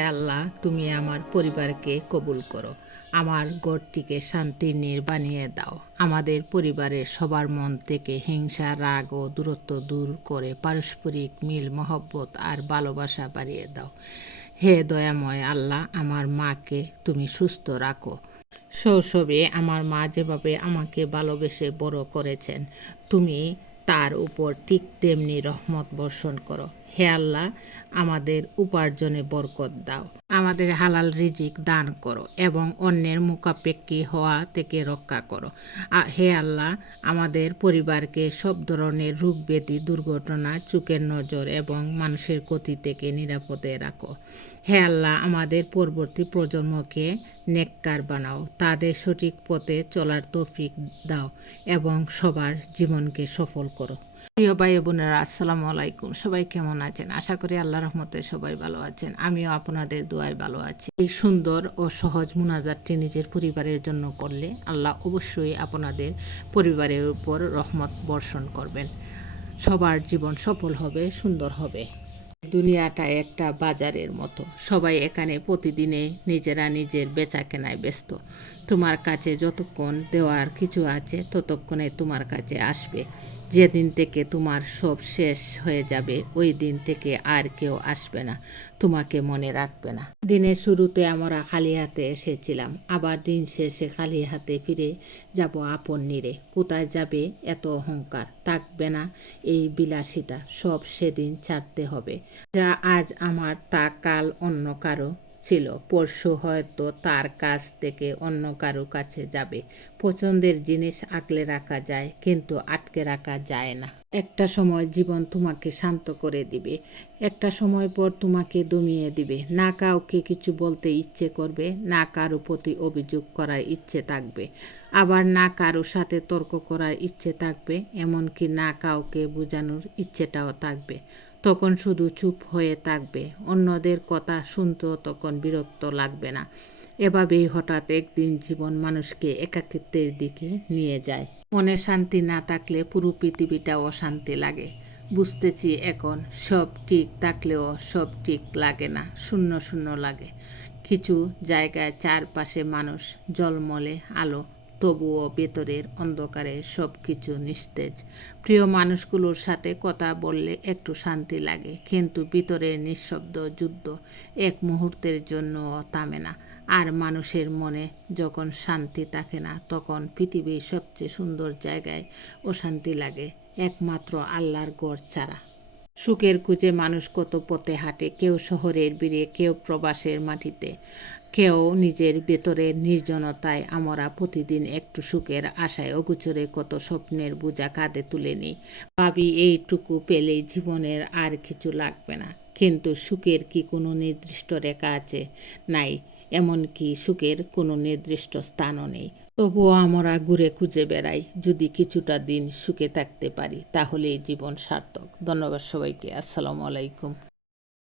হে আল্লাহ, তুমি আমার পরিবারকে কবুল করো। আমার ঘরটিকে শান্তির নীড় বানিয়ে দাও। আমাদের পরিবারের সবার মন থেকে হিংসা, রাগ ও দূরত্ব দূর করে পারস্পরিক মিল, মহব্বত আর ভালোবাসা বাড়িয়ে দাও। হে দয়াময় আল্লাহ, আমার মাকে তুমি সুস্থ রাখো। শৈশবে আমার মা যেভাবে আমাকে ভালোবেসে বড় করেছেন, তুমি তার উপর ঠিক তেমনি রহমত বর্ষণ করো। হে আল্লাহ, আমাদের উপার্জনে বরকত দাও। আমাদের হালাল রিজিক দান করো এবং অন্যের মুখাপেক্ষী হওয়া থেকে রক্ষা করো। হে আল্লাহ, আমাদের পরিবারকে সব ধরনের রোগ ব্যাধি, দুর্ঘটনা, চোখের নজর এবং মানুষের ক্ষতি থেকে নিরাপদে রাখো। হে আল্লাহ, আমাদের পরবর্তী প্রজন্মকে নেককার বানাও, তাদের সঠিক পথে চলার তৌফিক দাও এবং সবার জীবনকে সফল করো। প্রিয় ভাই বোনেরা, আসসালামু আলাইকুম। সবাই কেমন আছেন? আশা করি আল্লাহ রহমতে সবাই ভালো আছেন। আমিও আপনাদের দোয়ায় ভালো আছি। এই সুন্দর ও সহজ মুনাজাতটি নিজের পরিবারের জন্য করলে আল্লাহ অবশ্যই আপনাদের পরিবারের উপর রহমত বর্ষণ করবেন। সবার জীবন সফল হবে, সুন্দর হবে। দুনিয়াটা একটা বাজারের মতো। সবাই এখানে প্রতিদিনে নিজেরা নিজের বেচা কেনায় ব্যস্ত। তোমার কাছে যতক্ষণ দেওয়ার কিছু আছে ততক্ষণে তোমার কাছে আসবে। যেদিন থেকে তোমার সব শেষ হয়ে যাবে ওই দিন থেকে আর কেউ আসবে না, তোমাকে মনে রাখবে না। দিনের শুরুতে আমরা খালি হাতে এসেছিলাম, আবার দিন শেষে খালি হাতে ফিরে যাব আপন নিরে। কোথায় যাবে এত অহংকার? থাকবে না এই বিলাসিতা, সব সেদিন ছাড়তে হবে। যা আজ আমার তা কাল অন্য কারো ছিল, পরশু হয়তো তার কাছ থেকে অন্য কারো কাছে যাবে। পছন্দের জিনিস আগলে রাখা যায়, কিন্তু আটকে রাখা যায় না। একটা সময় জীবন তোমাকে শান্ত করে দিবে, একটা সময় পর তোমাকে দমিয়ে দিবে। না কাউকে কিছু বলতে ইচ্ছে করবে, না কারো প্রতি অভিযোগ করার ইচ্ছে থাকবে, আবার না কারো সাথে তর্ক করার ইচ্ছে থাকবে, এমনকি না কাউকে বোঝানোর ইচ্ছেটাও থাকবে। তখন শুধু চুপ হয়ে থাকবে, অন্যদের কথা শুনতেও তখন বিরক্ত লাগবে না। এভাবেই হঠাৎ একদিন জীবন মানুষকে একাকিত্বের দিকে নিয়ে যায়। মনে শান্তি না থাকলে পুরো পৃথিবীটা অশান্তি লাগে। বুঝতেছি এখন, সব ঠিক থাকলেও সব ঠিক লাগে না, শূন্য শূন্য লাগে। কিছু জায়গায় চারপাশে মানুষ, ঝলমলে আলো, তবুও ভেতরের অন্ধকারে সব কিছু নিস্তেজ। প্রিয় মানুষগুলোর সাথে কথা বললে একটু শান্তি লাগে, কিন্তু ভিতরের নিঃশব্দ যুদ্ধ এক মুহূর্তের জন্যও থামে না। আর মানুষের মনে যখন শান্তি থাকে না, তখন পৃথিবীর সবচেয়ে সুন্দর জায়গায় অশান্তি লাগে, একমাত্র আল্লাহর ঘর ছাড়া। সুখের খুঁজে মানুষ কত পথে হাঁটে, কেউ শহরের ভিড়ে, কেউ প্রবাসের মাটিতে, কেউ নিজের ভেতরের নির্জনতায়। আমরা প্রতিদিন একটু সুখের আশায় অগোচরে কত স্বপ্নের বোঝা কাঁধে তুলে নিই। ভাবি এইটুকু পেলেই জীবনের আর কিছু লাগবে না। কিন্তু সুখের কি কোনো নির্দিষ্ট রেখা আছে? নাই। এমনকি সুখের কোনো নির্দিষ্ট স্থানও নেই। তবুও আমরা ঘুরে খুঁজে বেড়াই। যদি কিছুটা দিন সুখে থাকতে পারি তাহলেই জীবন সার্থক। ধন্যবাদ সবাইকে। আসসালামু আলাইকুম।